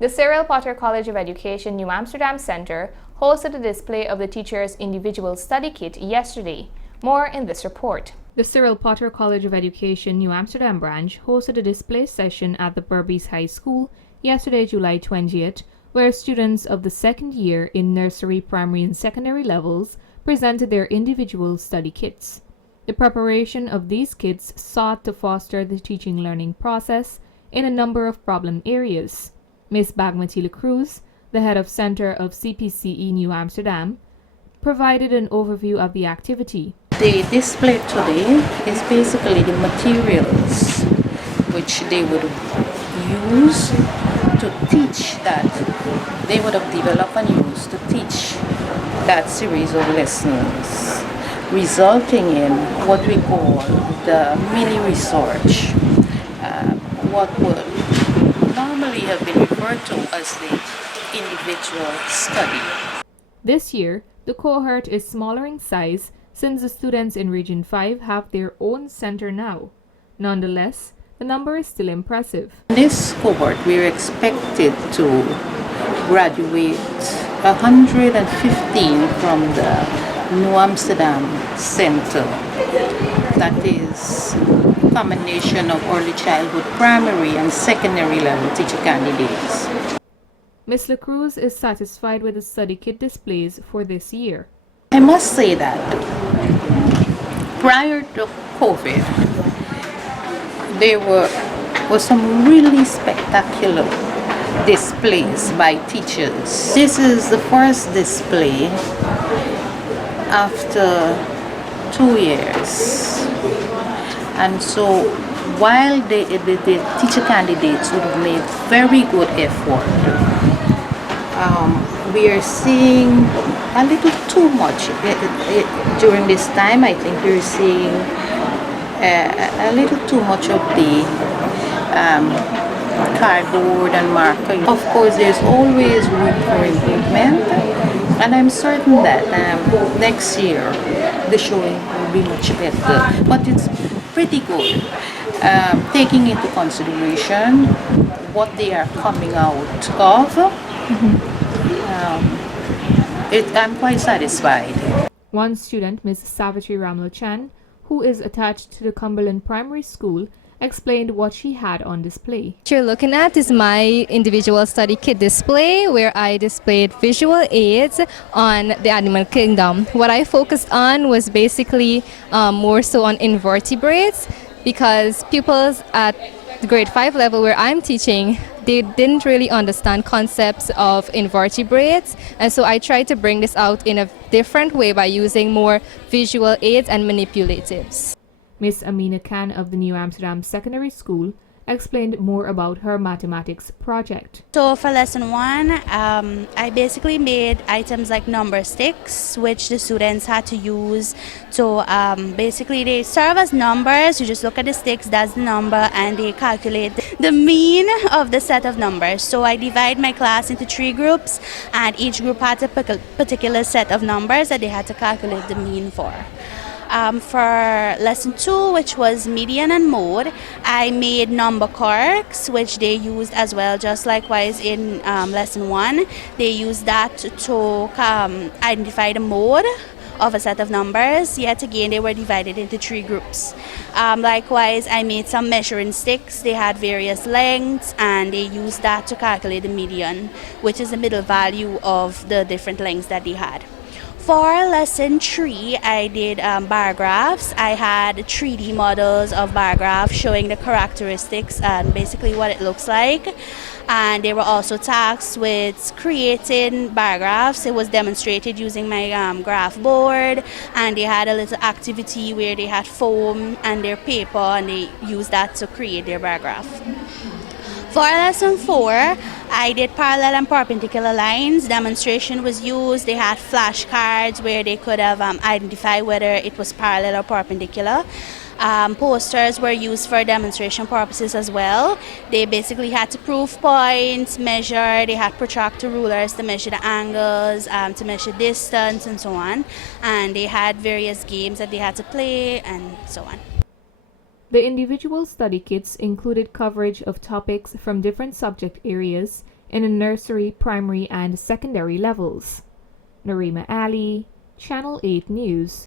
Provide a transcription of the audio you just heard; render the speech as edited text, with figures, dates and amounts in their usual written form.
The Cyril Potter College of Education New Amsterdam Center hosted a display of the teachers' individual study kit yesterday. More in this report. The Cyril Potter College of Education New Amsterdam branch hosted a display session at the Berbice High School yesterday, July 20th, where students of the second year in nursery, primary, and secondary levels presented their individual study kits. The preparation of these kits sought to foster the teaching-learning process in a number of problem areas. Ms. Bagmatila Cruz, the head of Center of CPCE New Amsterdam, provided an overview of the activity. The display today is basically the materials which they would use to teach that, they would have developed and used to teach that series of lessons, resulting in what we call the mini research, what would normally have been referred to as the individual study. This year, the cohort is smaller in size since the students in Region 5 have their own center now. Nonetheless, the number is still impressive. In this cohort, we're expected to graduate 115 from the New Amsterdam Center. That is a combination of early childhood, primary, and secondary level teacher candidates. Ms. La Cruz is satisfied with the study kit displays for this year. I must say that prior to COVID, there were some really spectacular displays by teachers. This is the first display after 2 years. And so while the teacher candidates would have made very good effort, we are seeing a little too much during this time. I think we're seeing a little too much of the cardboard and marker. Of course, there's always room for improvement, and I'm certain that next year the showing will be much better. But it's pretty good, taking into consideration what they are coming out of. I'm quite satisfied. One student, Ms. Savitri Ramlo-Chan, who is attached to the Cumberland Primary School, explained what she had on display. What you're looking at is my individual study kit display, where I displayed visual aids on the animal kingdom. What I focused on was basically more so on invertebrates, because pupils at the grade 5 level where I'm teaching, they didn't really understand concepts of invertebrates, and so I tried to bring this out in a different way by using more visual aids and manipulatives. Miss Amina Khan of the New Amsterdam Secondary School explained more about her mathematics project. So for lesson 1, I basically made items like number sticks, which the students had to use. So basically they serve as numbers. You just look at the sticks, that's the number, and they calculate the mean of the set of numbers. So I divide my class into 3 groups, and each group had a particular set of numbers that they had to calculate the mean for. For lesson 2, which was median and mode, I made number corks, which they used as well, just likewise in lesson 1. They used that to identify the mode of a set of numbers. Yet again, they were divided into 3 groups. Likewise, I made some measuring sticks. They had various lengths, and they used that to calculate the median, which is the middle value of the different lengths that they had. For lesson 3, I did bar graphs. I had 3D models of bar graphs showing the characteristics and basically what it looks like. And they were also tasked with creating bar graphs. It was demonstrated using my graph board, and they had a little activity where they had foam and their paper, and they used that to create their bar graph. For lesson 4, I did parallel and perpendicular lines. Demonstration was used. They had flashcards where they could have identified whether it was parallel or perpendicular. Posters were used for demonstration purposes as well. They basically had to prove points, measure. They had protractor rulers to measure the angles, to measure distance, and so on. And they had various games that they had to play, and so on. The individual study kits included coverage of topics from different subject areas, in the nursery, primary, and secondary levels. Narima Ali, Channel 8 News.